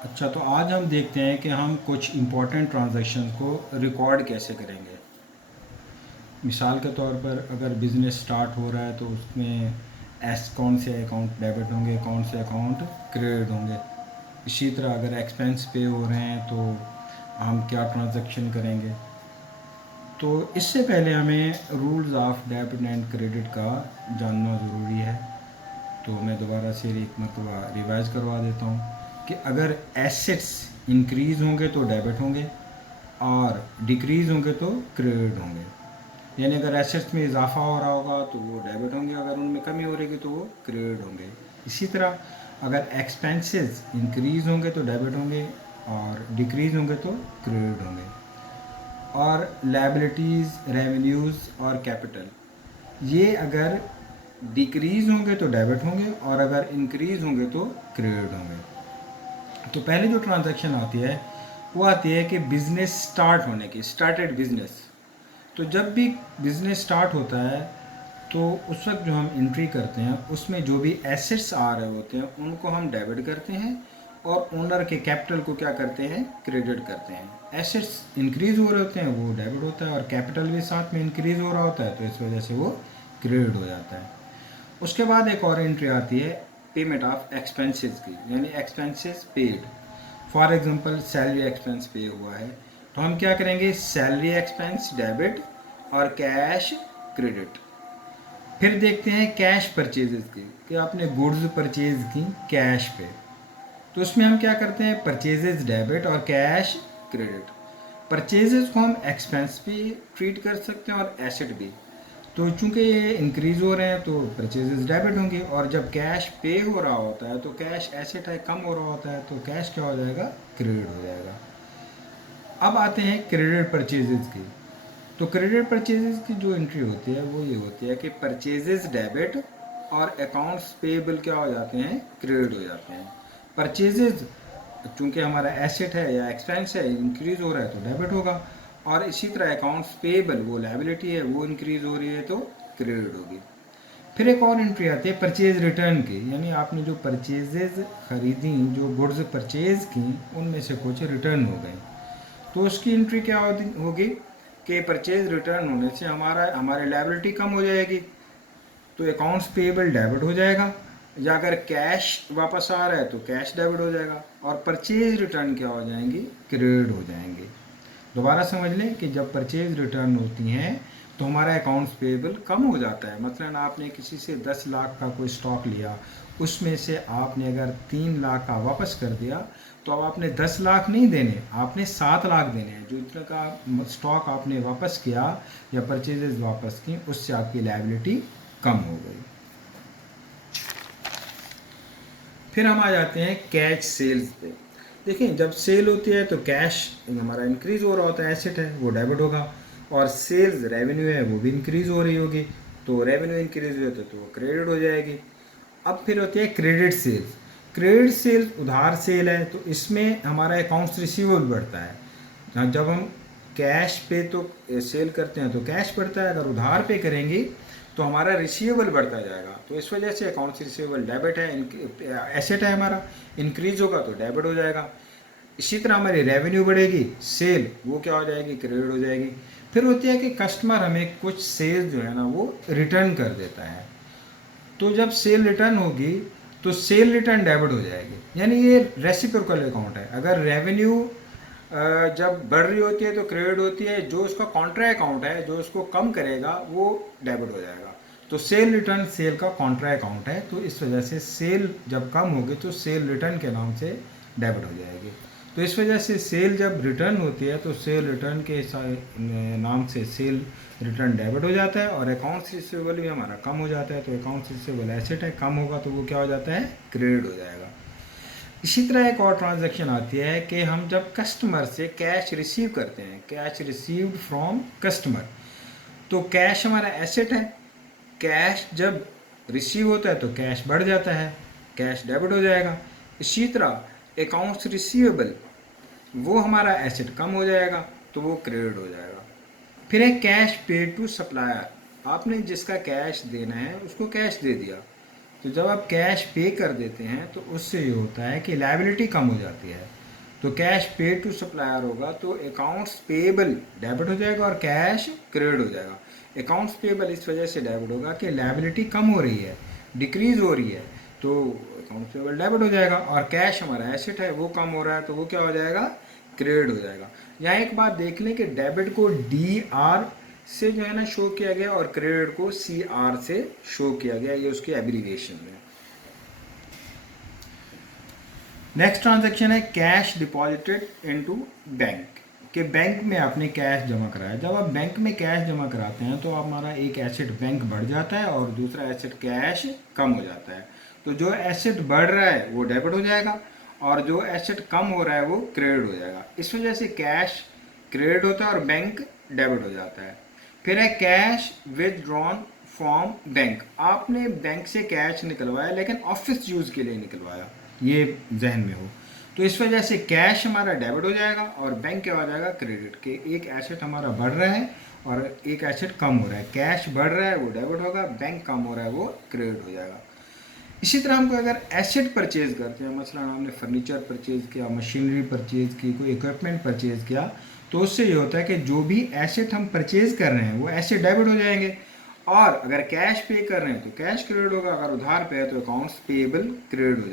अच्छा, तो आज हम देखते हैं कि हम कुछ इम्पोर्टेंट ट्रांजैक्शन को रिकॉर्ड कैसे करेंगे। मिसाल के तौर पर अगर बिज़नेस स्टार्ट हो रहा है तो उसमें कौन से अकाउंट डेबिट होंगे, कौन से अकाउंट क्रेडिट होंगे। इसी तरह अगर एक्सपेंस पे हो रहे हैं तो हम क्या ट्रांजैक्शन करेंगे। तो इससे पहले हमें rules of debit and credit का जानना ज़रूरी है। तो मैं दोबारा से एक मरतबा रिवाइज करवा देता हूँ कि अगर एसेट्स इंक्रीज़ होंगे तो डेबिट होंगे और डिक्रीज़ होंगे तो क्रेडिट होंगे। यानी अगर एसेट्स में इजाफा हो रहा होगा तो वो डेबिट होंगे, अगर उनमें कमी हो रही तो वो क्रेडिट होंगे। इसी तरह अगर एक्सपेंसेस इंक्रीज़ होंगे तो डेबिट होंगे और डिक्रीज़ होंगे तो क्रेडिट होंगे। और लायबिलिटीज़, रेवेन्यूज़ और कैपिटल, ये अगर डिक्रीज़ होंगे तो डेबिट होंगे और अगर इंक्रीज़ होंगे तो क्रेडिट होंगे। तो पहले जो ट्रांजैक्शन आती है वो आती है कि बिज़नेस स्टार्ट होने की, स्टार्टेड बिज़नेस। तो जब भी बिज़नेस स्टार्ट होता है तो उस वक्त जो हम एंट्री करते हैं उसमें जो भी एसेट्स आ रहे होते हैं उनको हम डेबिट करते हैं और ओनर के कैपिटल को क्या करते हैं, क्रेडिट करते हैं। एसेट्स इंक्रीज़ हो रहे होते हैं वो डेबिट होता है और कैपिटल भी साथ में इंक्रीज़ हो रहा होता है तो इस वजह से वो क्रेडिट हो जाता है। उसके बाद एक और एंट्री आती है पेमेंट ऑफ एक्सपेंसेस की, यानी expenses paid. For example salary expense पे हुआ है तो हम क्या करेंगे, सैलरी एक्सपेंस डेबिट और कैश क्रेडिट। फिर देखते हैं कैश परचेजेस की, कि आपने गुड्स परचेज की कैश पे, तो उसमें हम क्या करते हैं, परचेजेस डेबिट और कैश क्रेडिट। परचेजेस को हम एक्सपेंस भी ट्रीट कर सकते हैं और एसेट भी। तो चूंकि ये इंक्रीज़ हो रहे हैं तो परचेजेस डेबिट होंगे और जब कैश पे हो रहा होता है तो कैश एसेट है, कम हो रहा होता है तो कैश क्या हो जाएगा, क्रेडिट हो जाएगा। अब आते हैं क्रेडिट परचेजेस की। तो क्रेडिट परचेजेस की जो एंट्री होती है वो ये होती है कि परचेजेस डेबिट और अकाउंट्स पेएबल क्या हो जाते हैं, क्रेडिट हो जाते हैं। परचेजेस चूंकि हमारा एसेट है या एक्सपेंस है, इंक्रीज हो रहा है तो डेबिट होगा, और इसी तरह अकाउंट्स पेएबल वो लायबिलिटी है, वो इंक्रीज हो रही है तो क्रेडिट होगी। फिर एक और एंट्री आती है परचेज रिटर्न की, यानी आपने जो परचेजेज खरीदी, जो गुड्स परचेज की उनमें से कुछ रिटर्न हो गए, तो उसकी एंट्री क्या होगी कि परचेज रिटर्न होने से हमारी लायबिलिटी कम हो जाएगी तो अकाउंट्स पेएबल डेबिट हो जाएगा, या अगर कैश वापस आ रहा है तो कैश डेबिट हो जाएगा, और परचेज रिटर्न क्या हो जाएंगी, क्रेडिट हो जाएंगे। दोबारा समझ लें कि जब परचेज रिटर्न होती हैं तो हमारा अकाउंट्स पेएबल कम हो जाता है। मसलन आपने किसी से 10 लाख का कोई स्टॉक लिया, उसमें से आपने अगर 3 लाख का वापस कर दिया तो अब आपने 10 लाख नहीं देने, आपने 7 लाख देने हैं। जो इतना का स्टॉक आपने वापस किया या परचेजेस वापस की उससे आपकी लायबिलिटी कम हो गई। फिर हम आ जाते हैं कैश सेल्स पे। देखिए जब सेल होती है तो कैश हमारा इंक्रीज हो रहा होता है, एसेट है वो डेबिट होगा, और सेल्स रेवेन्यू है वो भी इंक्रीज हो रही होगी, तो रेवेन्यू इंक्रीज हुई तो वो क्रेडिट हो जाएगी। अब फिर होती है क्रेडिट सेल्स। क्रेडिट सेल्स उधार सेल है तो इसमें हमारा अकाउंट्स रिसीवेबल बढ़ता है। जब हम कैश पे तो सेल करते हैं तो कैश बढ़ता है, अगर उधार पे करेंगे तो हमारा रिसीवेबल बढ़ता जाएगा, तो इस वजह से अकाउंट्स रिसीवेबल डेबिट है, एसेट है हमारा, इंक्रीज होगा तो डेबिट हो जाएगा। इसी तरह हमारी रेवेन्यू बढ़ेगी, सेल वो क्या हो जाएगी, क्रेडिट हो जाएगी। फिर होती है कि कस्टमर हमें कुछ सेल जो है ना वो रिटर्न कर देता है, तो जब सेल रिटर्न होगी तो सेल रिटर्न डेबिट हो जाएगी, यानी ये रेसिप्रोकल अकाउंट है। अगर रेवेन्यू जब बढ़ रही होती है तो क्रेडिट होती है, जो उसका कॉन्ट्रा अकाउंट है जो उसको कम करेगा वो डेबिट हो जाएगा। तो सेल रिटर्न सेल का कॉन्ट्रा अकाउंट है, तो इस वजह से सेल जब कम होगी तो सेल रिटर्न के नाम से डेबिट हो जाएगी। तो इस वजह से सेल जब रिटर्न होती है तो सेल रिटर्न के नाम से सेल रिटर्न डेबिट हो जाता है, और अकाउंट्स रिसीवेबल भी हमारा कम हो जाता है, तो अकाउंट्स रिसीवेबल एसेट है, कम होगा तो वो क्या हो जाता है, क्रेडिट हो जाएगा। इसी तरह एक और ट्रांजैक्शन आती है कि हम जब कस्टमर से कैश रिसीव करते हैं, कैश रिसीव्ड फ्रॉम कस्टमर, तो कैश हमारा एसेट है, कैश जब रिसीव होता है तो कैश बढ़ जाता है, कैश डेबिट हो जाएगा। इसी तरह अकाउंट्स रिसीवेबल वो हमारा एसेट कम हो जाएगा तो वो क्रेडिट हो जाएगा। फिर है कैश पे टू सप्लायर, आपने जिसका कैश देना है उसको कैश दे दिया, तो जब आप कैश पे कर देते हैं तो उससे ये होता है कि लायबिलिटी कम हो जाती है। तो कैश पे टू सप्लायर होगा तो अकाउंट्स पेबल डेबिट हो जाएगा और कैश क्रेडिट हो जाएगा। अकाउंट्स पेबल इस वजह से डेबिट होगा कि लायबिलिटी कम हो रही है, डिक्रीज हो रही है, तो अकाउंट्स पेबल डेबिट हो जाएगा। और कैश हमारा एसेट है, वो कम हो रहा है, तो वो क्या हो जाएगा, क्रेडिट हो जाएगा। यहाँ एक बात देख लें कि डेबिट को डी आर से जो है ना शो किया गया और क्रेडिट को सी आर से शो किया गया, ये उसकी एब्रीविएशन है। नेक्स्ट ट्रांजैक्शन है कैश डिपॉजिटेड इनटू बैंक, कि बैंक में आपने कैश जमा कराया। जब आप बैंक में कैश जमा कराते हैं तो हमारा एक एसेट बैंक बढ़ जाता है और दूसरा एसेट कैश कम हो जाता है। तो जो एसेट बढ़ रहा है वो डेबिट हो जाएगा और जो एसेट कम हो रहा है वो क्रेडिट हो जाएगा। इस वजह से कैश क्रेडिट होता है और बैंक डेबिट हो जाता है। फिर है कैश विदड्रॉन फ्रॉम बैंक, आपने बैंक से कैश निकलवाया लेकिन ऑफिस यूज़ के लिए निकलवाया, ये जहन में हो। तो इस वजह से कैश हमारा डेबिट हो जाएगा और बैंक क्या हो जाएगा, क्रेडिट, के एक एसेट हमारा बढ़ रहा है और एक एसेट कम हो रहा है। कैश बढ़ रहा है वो डेबिट होगा, बैंक कम हो रहा है वो क्रेडिट हो जाएगा। इसी तरह हमको अगर एसेट परचेज करते हैं, मसलन हमने फर्नीचर परचेज किया, मशीनरी परचेज की, कोई इक्विपमेंट परचेज किया, तो उससे ये होता है कि जो भी एसेट हम परचेज कर रहे हैं वो एसेट डेबिट हो जाएंगे। और अगर कैश पे कर रहे हैं तो कैश क्रेडिट होगा, अगर उधार पे है तो अकाउंट्स पेएबल क्रेडिट हो जाएगा।